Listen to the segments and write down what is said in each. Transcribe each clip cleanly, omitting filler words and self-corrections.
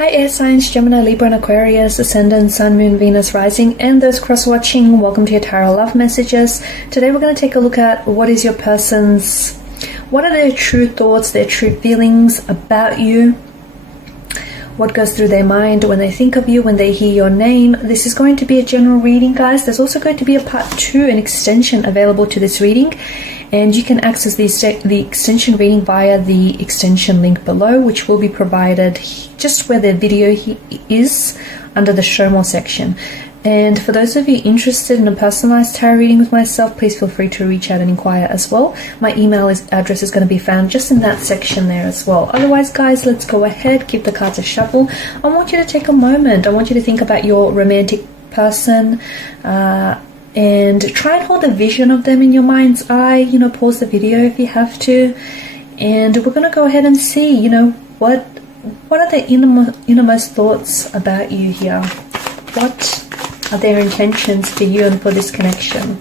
Hi air signs, Gemini, Libra and Aquarius, Ascendant, Sun, Moon, Venus, Rising, and those cross-watching, welcome to your Tarot Love Messages. Today we're going to take a look at what are their true thoughts, their true feelings about you, what goes through their mind when they think of you, when they hear your name. This is going to be a general reading, guys. There's also going to be a part 2, an extension available to this reading. And you can access the extension reading via the extension link below, which will be provided just where the video is under the show more section. And for those of you interested in a personalized tarot reading with myself, please feel free to reach out and inquire as well. My email address is going to be found just in that section there as well. Otherwise, guys, let's go ahead, give the cards a shuffle. I want you to take a moment. I want you to think about your romantic person, and try and hold a vision of them in your mind's eye. Pause the video if you have to, and we're going to go ahead and see what are their innermost thoughts about you here. What are their intentions for you and for this connection?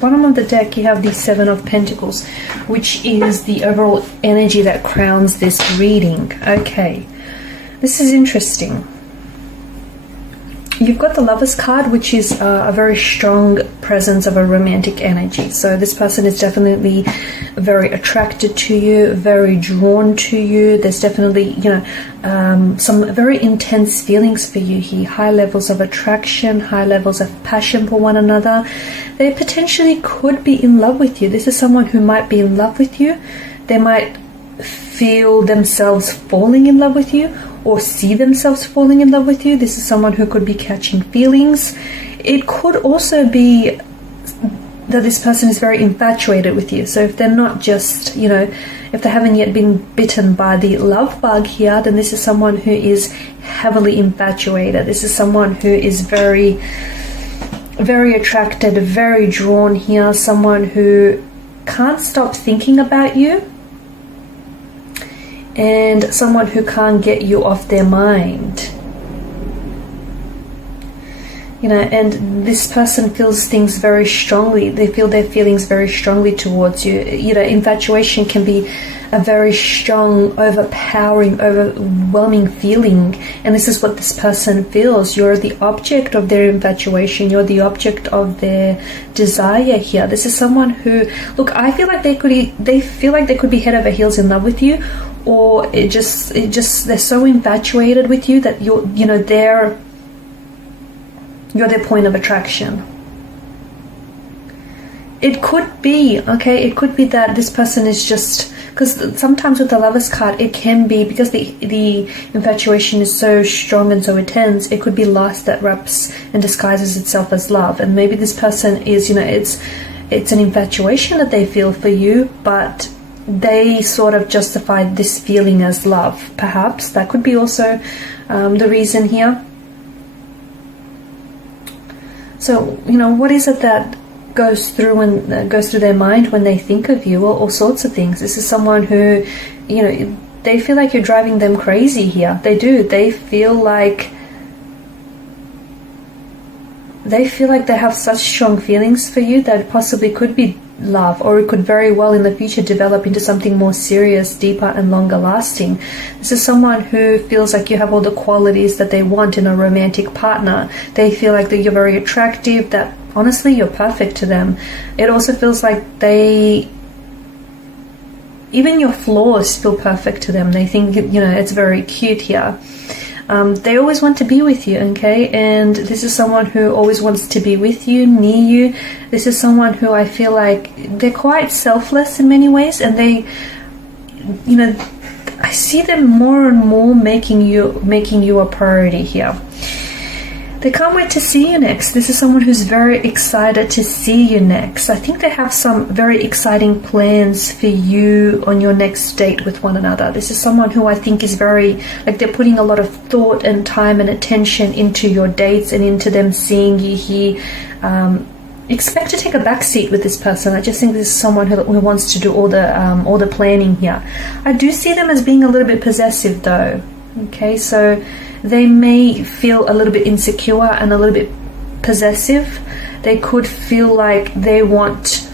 Bottom of the deck, you have the Seven of Pentacles, which is the overall energy that crowns this reading. Okay, this is interesting. You've got the Lovers card, which is a very strong presence of a romantic energy. So this person is definitely very attracted to you, very drawn to you. There's definitely, some very intense feelings for you here. High levels of attraction, high levels of passion for one another. They potentially could be in love with you. This is someone who might be in love with you. They might feel themselves falling in love with you, or see themselves falling in love with you. This is someone who could be catching feelings. It could also be that this person is very infatuated with you. So if they're not just, if they haven't yet been bitten by the love bug here, then this is someone who is heavily infatuated. This is someone who is very, very attracted, very drawn here. Someone who can't stop thinking about you, and someone who can't get you off their mind. And this person feels things very strongly. They feel their feelings very strongly towards you. Infatuation can be a very strong, overpowering, overwhelming feeling. And this is what this person feels. You're the object of their infatuation. You're the object of their desire here. This is someone who, look, I feel like they feel like they could be head over heels in love with you, or it just they're so infatuated with you that you're their point of attraction. It could be, okay, it could be that this person is just, because sometimes with the Lovers card, it can be, because the infatuation is so strong and so intense, it could be lust that wraps and disguises itself as love. And maybe this person is, it's an infatuation that they feel for you, but they sort of justify this feeling as love. Perhaps that could be also the reason here. So, what is it that goes through their mind when they think of you? Well, all sorts of things. This is someone who, they feel like you're driving them crazy here. They do. They feel like they have such strong feelings for you that it possibly could be love, or it could very well in the future develop into something more serious, deeper and longer lasting. This is someone who feels like you have all the qualities that they want in a romantic partner. They feel like that you're very attractive, that honestly you're perfect to them. It also feels like even your flaws feel perfect to them. They think it's very cute here. They always want to be with you, okay? And this is someone who always wants to be with you, near you. This is someone who I feel like they're quite selfless in many ways, and they, I see them more and more making you a priority here. They can't wait to see you next. This is someone who's very excited to see you next. I think they have some very exciting plans for you on your next date with one another. This is someone who I think is very, like, they're putting a lot of thought and time and attention into your dates and into them seeing you here. Expect to take a back seat with this person. I just think this is someone who wants to do all the planning here. I do see them as being a little bit possessive though. Okay, so they may feel a little bit insecure and a little bit possessive. They could feel like they want,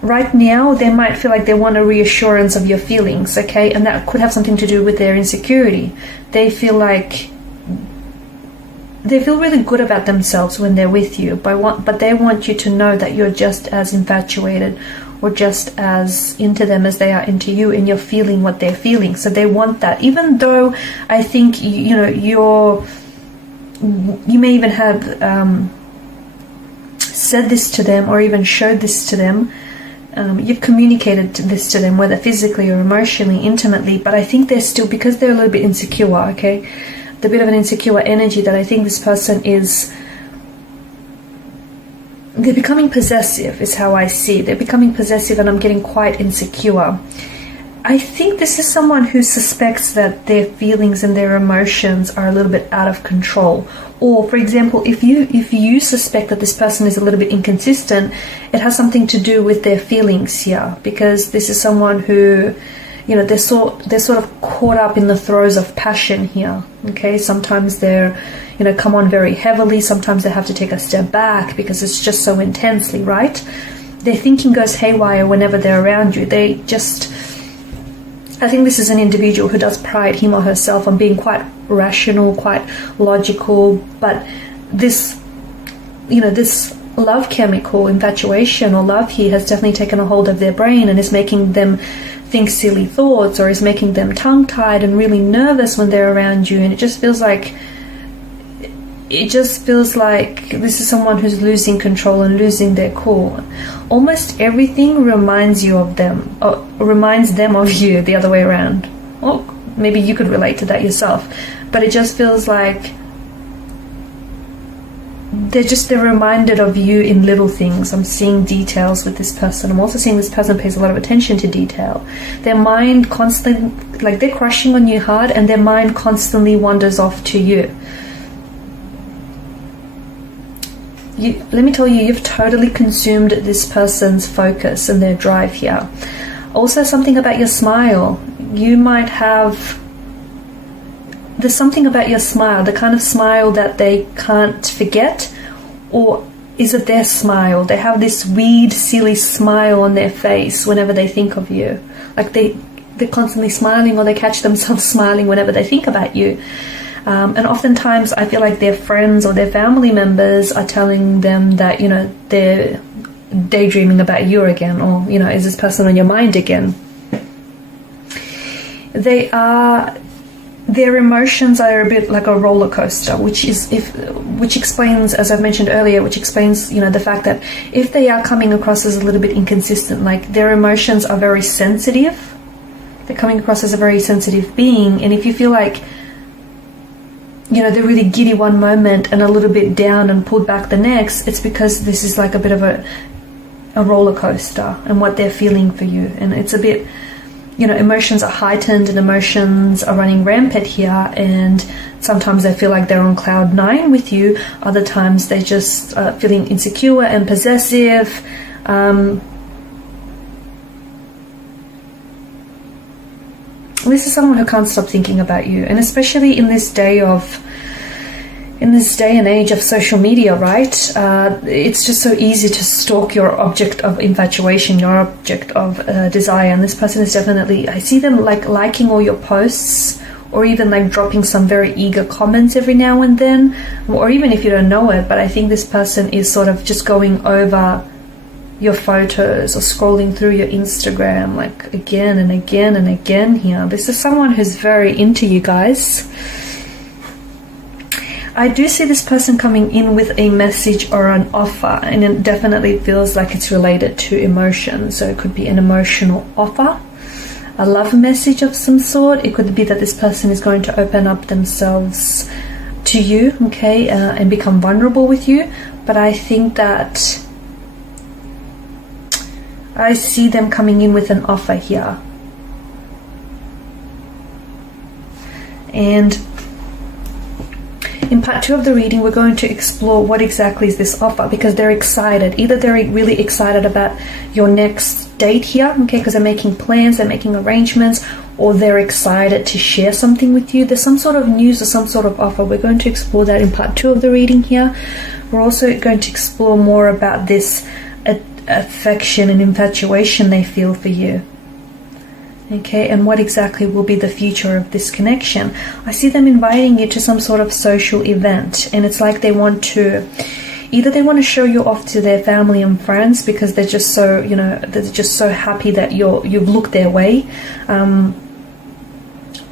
right now, they might feel like they want a reassurance of your feelings, okay? And that could have something to do with their insecurity. They feel really good about themselves when they're with you, but they want you to know that you're just as infatuated or just as into them as they are into you, and you're feeling what they're feeling. So they want that, even though I think you may even have said this to them or even showed this to them. You've communicated this to them, whether physically or emotionally, intimately, but I think they're still, because they're a little bit insecure, okay, the bit of an insecure energy, that I think this person is, they're becoming possessive is how I see. They're becoming possessive, and I'm getting quite insecure. I think this is someone who suspects that their feelings and their emotions are a little bit out of control. Or, for example, if you suspect that this person is a little bit inconsistent, it has something to do with their feelings here, because this is someone who, they're sort of caught up in the throes of passion here. Okay, sometimes they're, come on very heavily. Sometimes they have to take a step back because it's just so intensely, right? Their thinking goes haywire whenever they're around you. I think this is an individual who does pride him or herself on being quite rational, quite logical, but this love chemical, infatuation or love here, has definitely taken a hold of their brain and is making them think silly thoughts, or is making them tongue-tied and really nervous when they're around you. And it just feels like this is someone who's losing control and losing their cool. Almost everything reminds them of you, the other way around. Or maybe you could relate to that yourself, but it just feels like they're reminded of you in little things. I'm seeing details with this person. I'm also seeing this person pays a lot of attention to detail. Their mind constantly, like, they're crushing on you hard, and their mind constantly wanders off to you. Let me tell you, you've totally consumed this person's focus and their drive here. Also, something about your smile. There's something about your smile, the kind of smile that they can't forget. Or is it their smile? They have this weird, silly smile on their face whenever they think of you. Like they're constantly smiling, or they catch themselves smiling whenever they think about you. And oftentimes I feel like their friends or their family members are telling them that, they're daydreaming about you again, or, is this person on your mind again? Their emotions are a bit like a roller coaster, which explains, as I've mentioned earlier, the fact that if they are coming across as a little bit inconsistent, like their emotions are very sensitive, they're coming across as a very sensitive being, and if you feel like, they're really giddy one moment and a little bit down and pulled back the next, it's because this is like a bit of a roller coaster and what they're feeling for you, and it's a bit, emotions are heightened and emotions are running rampant here, and sometimes they feel like they're on cloud 9 with you, other times they're just feeling insecure and possessive. This is someone who can't stop thinking about you, and especially in this day and age of social media, right? It's just so easy to stalk your object of infatuation, your object of desire. And this person is definitely, I see them like liking all your posts, or even like dropping some very eager comments every now and then, or even if you don't know it. But I think this person is sort of just going over your photos or scrolling through your Instagram like again and again and again here. This is someone who's very into you guys. I do see this person coming in with a message or an offer, and it definitely feels like it's related to emotion. So it could be an emotional offer, a love message of some sort. It could be that this person is going to open up themselves to you, okay, and become vulnerable with you. But I think that I see them coming in with an offer here. And in part 2 of the reading, we're going to explore what exactly is this offer, because they're excited. Either they're really excited about your next date here, okay, because they're making plans, they're making arrangements, or they're excited to share something with you. There's some sort of news or some sort of offer. We're going to explore that in part 2 of the reading here. We're also going to explore more about this affection and infatuation they feel for you. Okay, and what exactly will be the future of this connection. I see them inviting you to some sort of social event, and it's like they want to, either they want to show you off to their family and friends because they're just so, you know, they're just so happy that you've looked their way,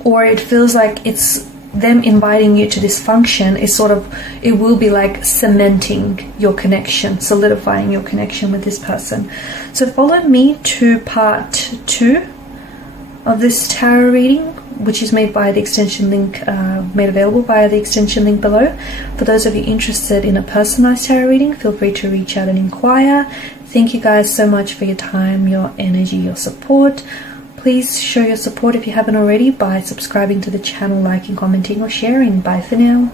or it feels like it's them inviting you to this function is sort of, it will be like cementing your connection, solidifying your connection with this person. So follow me to part 2 of this tarot reading, which is made by the extension link, made available via the extension link below. For those of you interested in a personalized tarot reading, feel free to reach out and inquire. Thank you guys so much for your time, your energy, your support. Please show your support if you haven't already by subscribing to the channel, liking, commenting, or sharing. Bye for now.